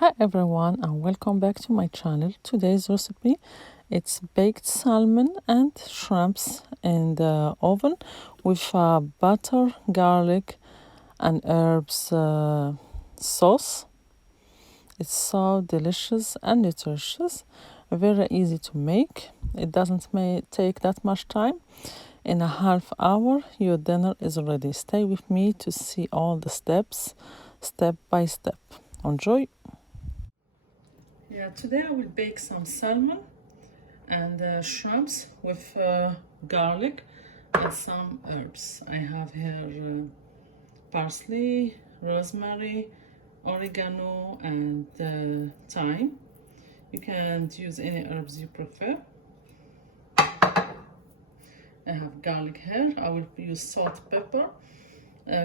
Hi everyone and welcome back to my channel. Today's recipe, it's baked salmon and shrimps in the oven with butter, garlic and herbs sauce. It's so delicious and nutritious, very easy to make. It doesn't take that much time. In a half hour your dinner is ready. Stay with me to see all the steps, step by step. Enjoy! Yeah, today I will bake some salmon and shrimps with garlic and some herbs. I have here parsley, rosemary, oregano and thyme. You can use any herbs you prefer. I have garlic here. I will use salt, pepper,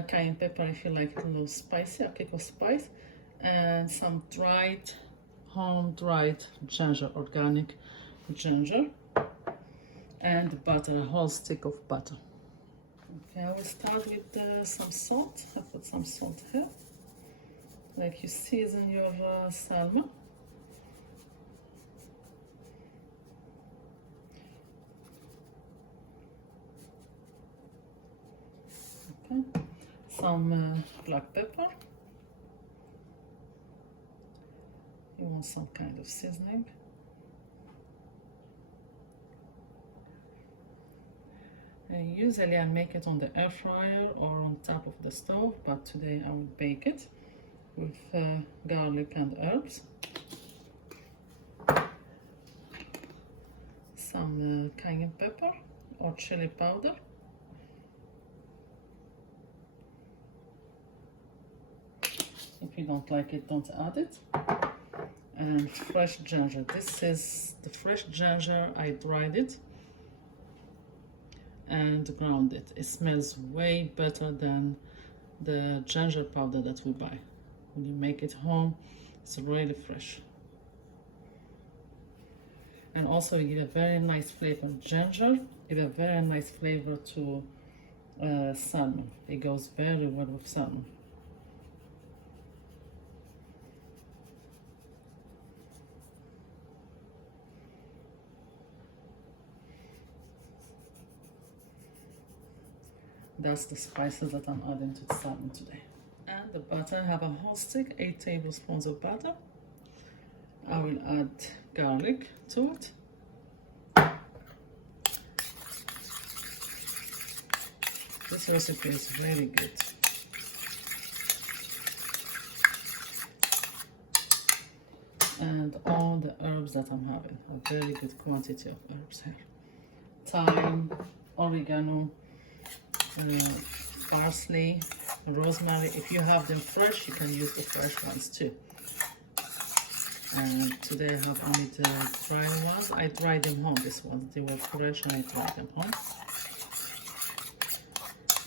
cayenne pepper if you like it a little spicy, a kick of spice, and some home-dried ginger, organic ginger, and butter, a whole stick of butter. Okay, I will start with some salt. I put some salt here, like you season your salmon. Okay, some black pepper. You want some kind of seasoning. Usually I make it on the air fryer or on top of the stove, but today I will bake it with garlic and herbs. Some cayenne pepper or chili powder. If you don't like it, don't add it. And fresh ginger. This is the fresh ginger. I dried it and ground it. It smells way better than the ginger powder that we buy. When you make it home, it's really fresh. And also you give a very nice flavor. Ginger give a very nice flavor to salmon. It goes very well with salmon. That's the spices that I'm adding to the salmon today. And the butter, I have a whole stick, 8 tablespoons of butter. I will add garlic to it. This recipe is very good. And all the herbs that I'm having, a very good quantity of herbs here. Thyme, oregano, parsley, rosemary. If you have them fresh, you can use the fresh ones too. And today I have only the dry ones. I dried them home. This ones, they were fresh and I dried them home.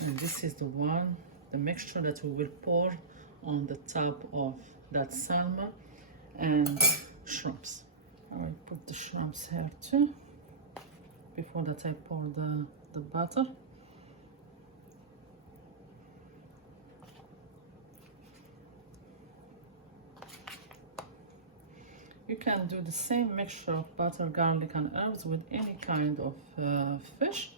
And this is the mixture that we will pour on the top of that salmon and shrimps. I will put the shrimps here too. Before that I pour the butter. You can do the same mixture of butter, garlic and herbs with any kind of fish.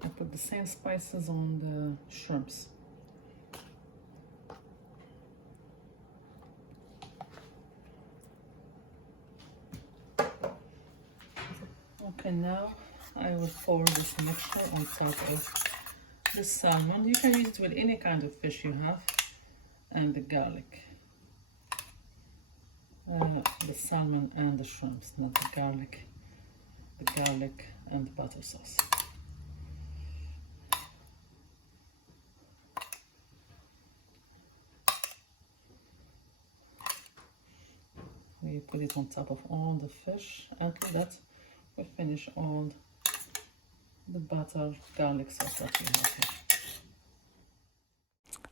I put the same spices on the shrimps. Okay, now I will pour this mixture on top of the salmon. You can use it with any kind of fish you have. And the garlic. The salmon and the shrimps, not the garlic. The garlic and the butter sauce. We you put it on top of all the fish until that we finish all the butter garlic sauce that we have here.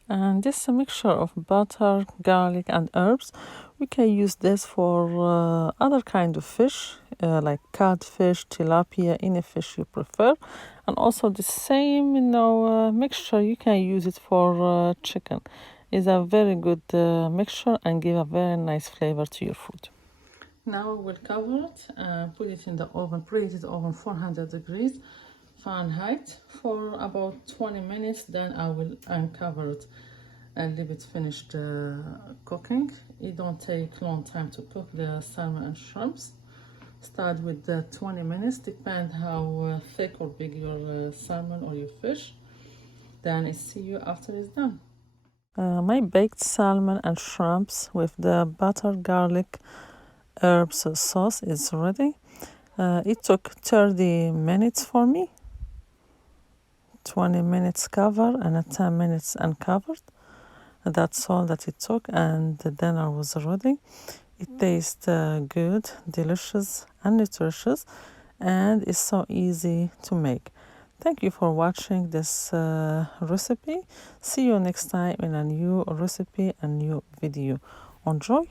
And this is a mixture of butter, garlic, and herbs. We can use this for other kind of fish, like codfish, tilapia, any fish you prefer. And also the same, mixture, you can use it for chicken. It's a very good mixture and give a very nice flavor to your food. Now we'll cover it and put it in the oven, preheated oven 400 degrees Fahrenheit for about 20 minutes. Then I will uncover it and leave it finished cooking. It don't take long time to cook the salmon and shrimps. Start with the 20 minutes, depend how thick or big your salmon or your fish. Then I see you after it's done. My baked salmon and shrimps with the butter, garlic, herbs sauce is ready. It took 30 minutes for me. 20 minutes cover and 10 minutes uncovered. That's all that it took, and the dinner was ready. It tastes good, delicious, and nutritious, and is so easy to make. Thank you for watching this recipe. See you next time in a new recipe and new video. Enjoy!